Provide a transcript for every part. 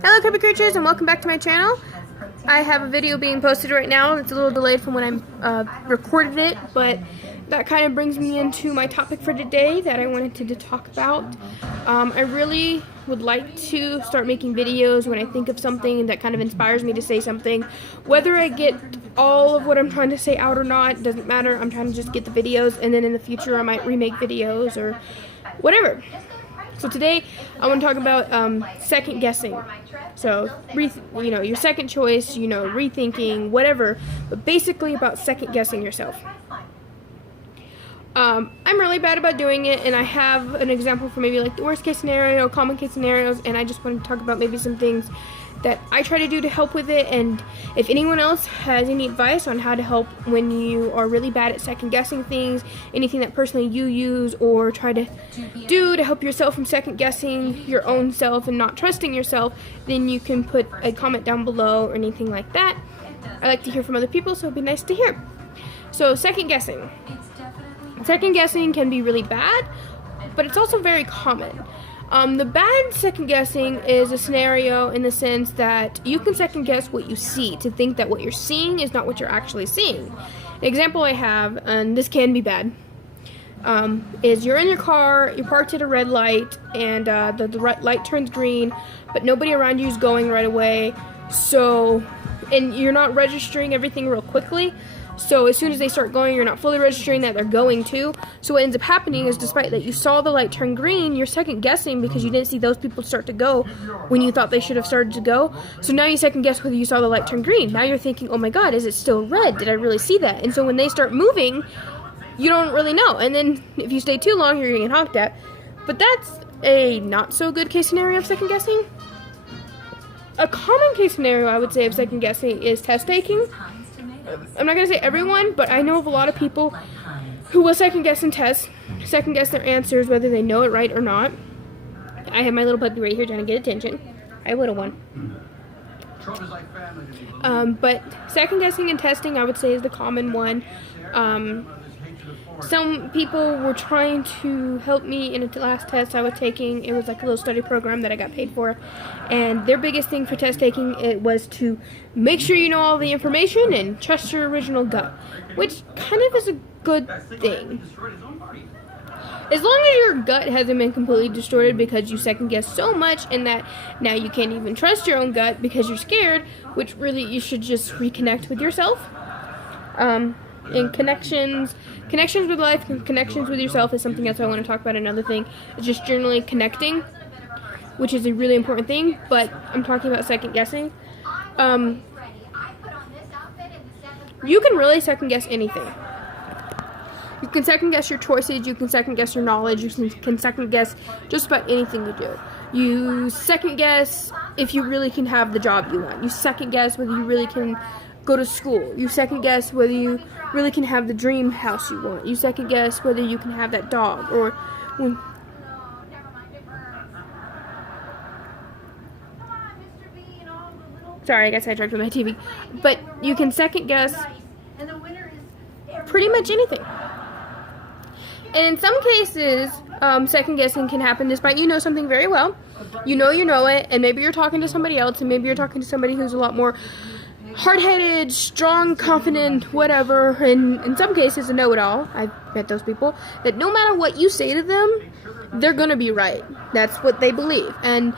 Hello Creepy Creatures and welcome back to my channel. I have a video being posted right now. It's a little delayed from when I recorded it, but that kind of brings me into my topic for today that I wanted to talk about. I really would like to start making videos when I think of something that kind of inspires me to say something. Whether I get all of what I'm trying to say out or not, doesn't matter. I'm trying to just get the videos, and then in the future I might remake videos or whatever. So today I want to talk about second guessing. So your second choice, rethinking, whatever, but basically about second guessing yourself. I'm really bad about doing it, and I have an example for maybe like the worst case scenario, common case scenarios, and I just want to talk about maybe some things that I try to do to help with it. And if anyone else has any advice on how to help when you are really bad at second guessing things, anything that personally you use or try to do to help yourself from second guessing your own self and not trusting yourself, then you can put a comment down below or anything like that. I like to hear from other people, so it'd be nice to hear. So second guessing. Second guessing can be really bad, but it's also very common. The bad second guessing is a scenario in the sense that you can second guess what you see, to think that what you're seeing is not what you're actually seeing. An example I have, and this can be bad, is you're in your car, you're parked at a red light, and the red light turns green, but nobody around you is going right away, and you're not registering everything real quickly. So as soon as they start going, you're not fully registering that they're going to. So what ends up happening is, despite that you saw the light turn green, you're second guessing because you didn't see those people start to go when you thought they should have started to go. So now you second guess whether you saw the light turn green. Now you're thinking, oh my god, is it still red? Did I really see that? And so when they start moving, you don't really know. And then if you stay too long, you're getting honked at. But that's a not so good case scenario of second guessing. A common case scenario, I would say, of second guessing is test taking. I'm not going to say everyone, but I know of a lot of people who will second guess in tests, second guess their answers, whether they know it right or not. I have my little puppy right here trying to get attention. Hi, little one. But second guessing and testing, I would say, is the common one. Some people were trying to help me in the last test I was taking. It was like a little study program that I got paid for, and their biggest thing for test taking was to make sure you know all the information and trust your original gut, which kind of is a good thing. As long as your gut hasn't been completely distorted because you second guess so much and that now you can't even trust your own gut because you're scared, which really you should just reconnect with yourself. And connections with life, connections with yourself is something else I want to talk about. Another thing is just generally connecting, which is a really important thing, but I'm talking about second guessing. You can really second guess anything. You can second guess your choices, you can second guess your knowledge, you can second guess just about anything you do. You second guess if you really can have the job you want. You second guess whether you really can go to school. You second guess whether you really can have the dream house you want. You second guess whether you can have that dog, or when sorry, I guess I tried with my TV. But you can second guess pretty much anything. And in some cases, second guessing can happen despite you know something very well. You know it, and maybe you're talking to somebody else, and maybe you're talking to somebody who's a lot more hard-headed, strong, confident, whatever, and in some cases a know-it-all. I've met those people that no matter what you say to them, they're gonna be right. That's what they believe. And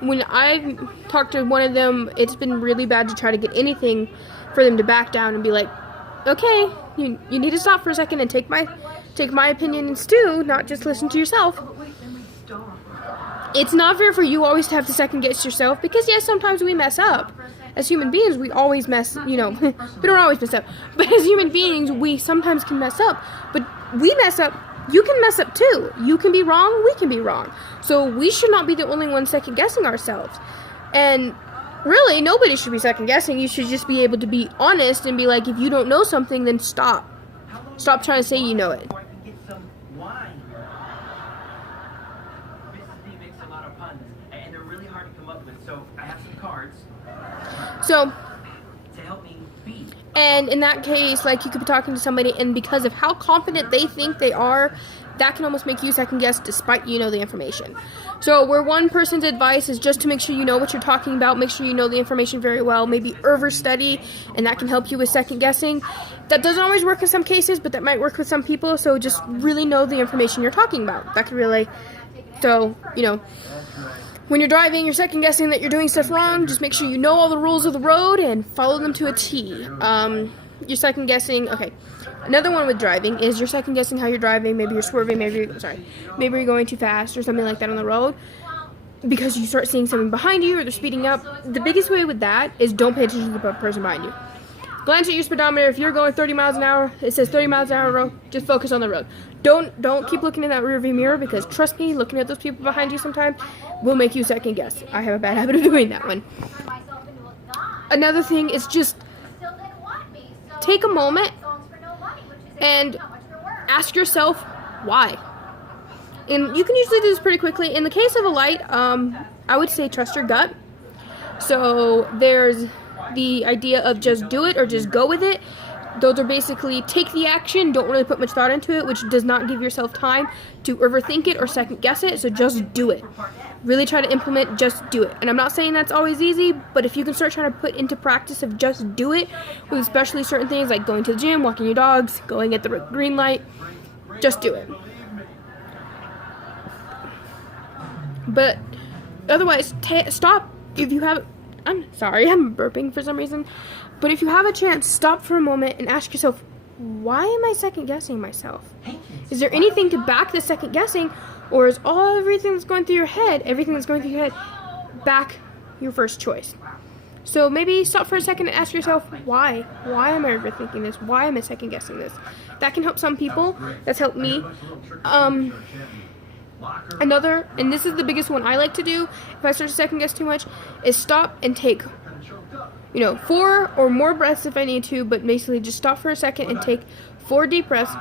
when I've talked to one of them, it's been really bad to try to get anything for them to back down and be like, okay, you need to stop for a second and take my opinion and stew, not just listen to yourself. It's not fair for you always to have to second guess yourself, because yes, sometimes we mess up. As human beings, we always mess, we don't always mess up, but as human beings, we sometimes can mess up. But we mess up, you can mess up too. You can be wrong, we can be wrong. So we should not be the only ones second guessing ourselves. And really, nobody should be second guessing. You should just be able to be honest and be like, if you don't know something, then stop. Stop trying to say you know it. So, and in that case, like, you could be talking to somebody, and because of how confident they think they are, that can almost make you second guess despite you know the information. So where one person's advice is just to make sure you know what you're talking about, make sure you know the information very well, maybe overstudy, and that can help you with second guessing. That doesn't always work in some cases, but that might work with some people, so just really know the information you're talking about. That could really, so, you know, when you're driving, you're second guessing that you're doing stuff wrong, just make sure you know all the rules of the road and follow them to a T. You're second guessing, okay. Another one with driving is you're second guessing how you're driving. Maybe you're swerving, maybe you're going too fast or something like that on the road because you start seeing someone behind you or they're speeding up. The biggest way with that is don't pay attention to the person behind you. Glance at your speedometer. If you're going 30 miles an hour, it says 30 miles an hour road, just focus on the road. Don't keep looking in that rearview mirror, because trust me, looking at those people behind you sometimes will make you second guess. I have a bad habit of doing that one. Another thing is just take a moment and ask yourself why. And you can usually do this pretty quickly. In the case of a light, I would say trust your gut. So there's the idea of just do it or just go with it. Those are basically take the action, don't really put much thought into it, which does not give yourself time to overthink it or second guess it, so just do it. Really try to implement, just do it. And I'm not saying that's always easy, but if you can start trying to put into practice of just do it, with especially certain things like going to the gym, walking your dogs, going at the green light, just do it. But otherwise, stop. If you have, I'm sorry, I'm burping for some reason. But if you have a chance, stop for a moment and ask yourself, why am I second guessing myself? Is there anything to back the second guessing, or is everything that's going through your head, back your first choice? So maybe stop for a second and ask yourself, why? Why am I overthinking this? Why am I second guessing this? That can help some people. That's helped me. Another, and this is the biggest one I like to do if I start to second guess too much, is stop and take 4 or more breaths if I need to, but basically just stop for a second and take 4 deep breaths.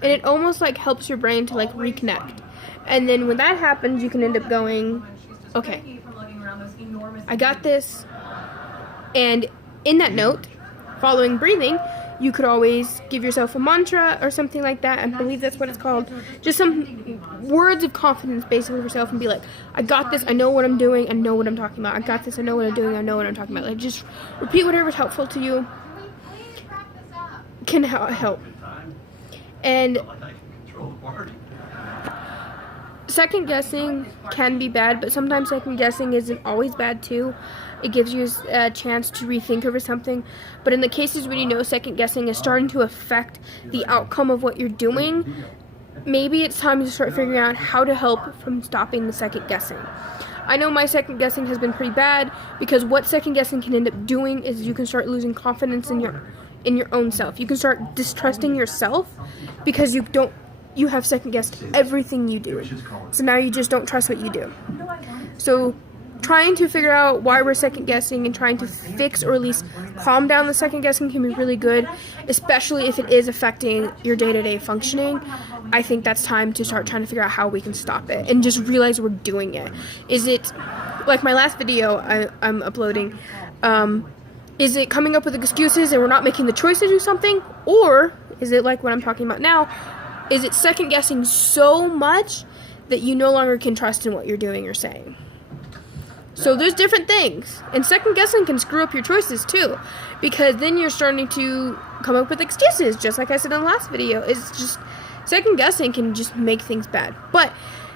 And it almost like helps your brain to like reconnect. And then when that happens, you can end up going, okay, I got this. And in that note, following breathing, you could always give yourself a mantra or something like that. I believe that's what it's called. Just some words of confidence basically for yourself and be like, I got this, I know what I'm doing, I know what I'm talking about. I got this, I know what I'm doing, I know what I'm talking about. Like just repeat whatever's helpful to you can help. And second guessing can be bad, but sometimes second guessing isn't always bad too. It gives you a chance to rethink over something. But in the cases when you know second guessing is starting to affect the outcome of what you're doing, maybe it's time to start figuring out how to help from stopping the second guessing. I know my second guessing has been pretty bad, because what second guessing can end up doing is you can start losing confidence in your own self. You can start distrusting yourself because you have second guessed everything you do. So now you just don't trust what you do. So trying to figure out why we're second guessing and trying to fix or at least calm down the second guessing can be really good, especially if it is affecting your day-to-day functioning. I think that's time to start trying to figure out how we can stop it and just realize we're doing it. Is it, like my last video I'm uploading, is it coming up with excuses and we're not making the choice to do something? Or is it like what I'm talking about now? Is it second guessing so much that you no longer can trust in what you're doing or saying? So there's different things. And second guessing can screw up your choices too, because then you're starting to come up with excuses, just like I said in the last video. It's just, second guessing can just make things bad. But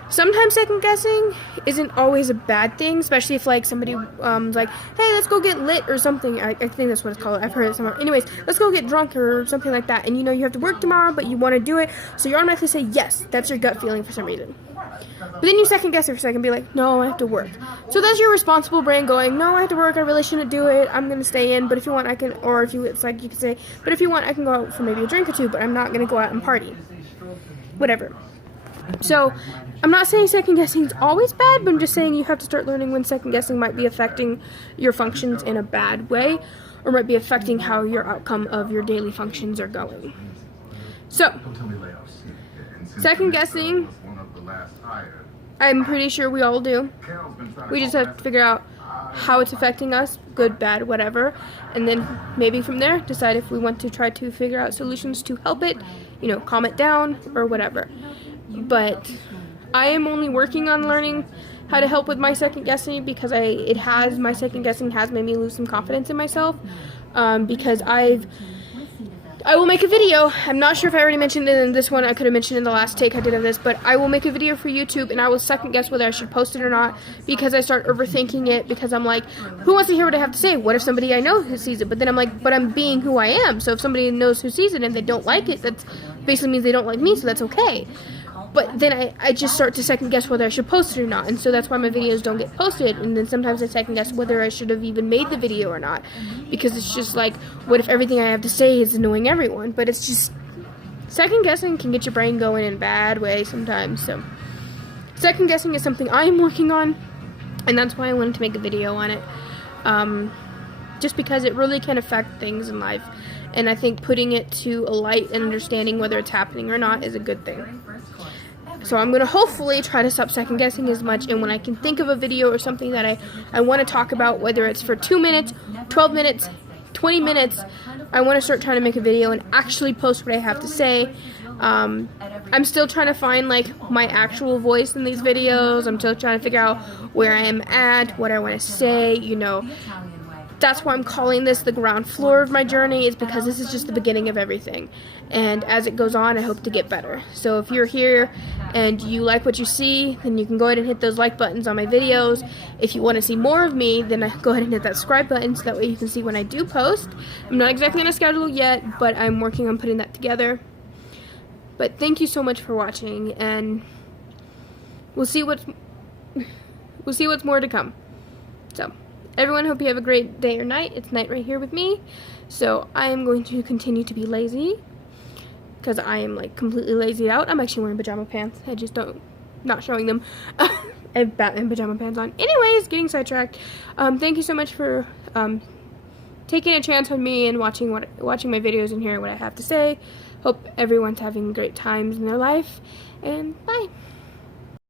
sometimes second guessing isn't always a bad thing, especially if like somebody like, hey, let's go get lit or something. I think that's what it's called. I've heard it somewhere. Anyways, let's go get drunk or something like that. And you know you have to work tomorrow, but you want to do it. So you automatically say yes. That's your gut feeling for some reason. But then you second guess it for a second and be like, no, I have to work. So that's your responsible brain going, no, I have to work. I really shouldn't do it. I'm going to stay in. But if you want, I can, or if you, it's like you could say, but if you want, I can go out for maybe a drink or two, but I'm not going to go out and party. Whatever. So I'm not saying second guessing is always bad, but I'm just saying you have to start learning when second guessing might be affecting your functions in a bad way, or might be affecting how your outcome of your daily functions are going. So, second guessing, I'm pretty sure we all do. We just have to figure out how it's affecting us, good, bad, whatever, and then maybe from there decide if we want to try to figure out solutions to help it, you know, calm it down or whatever. But I am only working on learning how to help with my second guessing, because my second guessing has made me lose some confidence in myself, because I will make a video. I'm not sure if I already mentioned it in this one. I could have mentioned in the last take I did of this, but I will make a video for YouTube, and I will second guess whether I should post it or not, because I start overthinking it, because I'm like, who wants to hear what I have to say? What if somebody I know who sees it? But then I'm like, but I'm being who I am, so if somebody knows who sees it and they don't like it, that basically means they don't like me, so that's okay. But then I just start to second guess whether I should post it or not, and so that's why my videos don't get posted. And then sometimes I second guess whether I should have even made the video or not, because it's just like, what if everything I have to say is annoying everyone? But it's just, second guessing can get your brain going in a bad way sometimes. So second guessing is something I'm working on, and that's why I wanted to make a video on it, just because it really can affect things in life, and I think putting it to a light and understanding whether it's happening or not is a good thing. So I'm going to hopefully try to stop second guessing as much, and when I can think of a video or something that I want to talk about, whether it's for 2 minutes, 12 minutes, 20 minutes, I want to start trying to make a video and actually post what I have to say. I'm still trying to find like my actual voice in these videos. I'm still trying to figure out where I am at, what I want to say, you know. That's why I'm calling this the ground floor of my journey, is because this is just the beginning of everything. And as it goes on, I hope to get better. So if you're here and you like what you see, then you can go ahead and hit those like buttons on my videos. If you want to see more of me, then go ahead and hit that subscribe button, so that way you can see when I do post. I'm not exactly on a schedule yet, but I'm working on putting that together. But thank you so much for watching, and we'll see what's more to come. So everyone, hope you have a great day or night. It's night right here with me, so I am going to continue to be lazy, because I am like completely lazied out. I'm actually wearing pajama pants. I just not showing them. I have Batman pajama pants on. Anyways, getting sidetracked. Thank you so much for taking a chance on me and watching my videos and hearing what I have to say. Hope everyone's having great times in their life, and bye.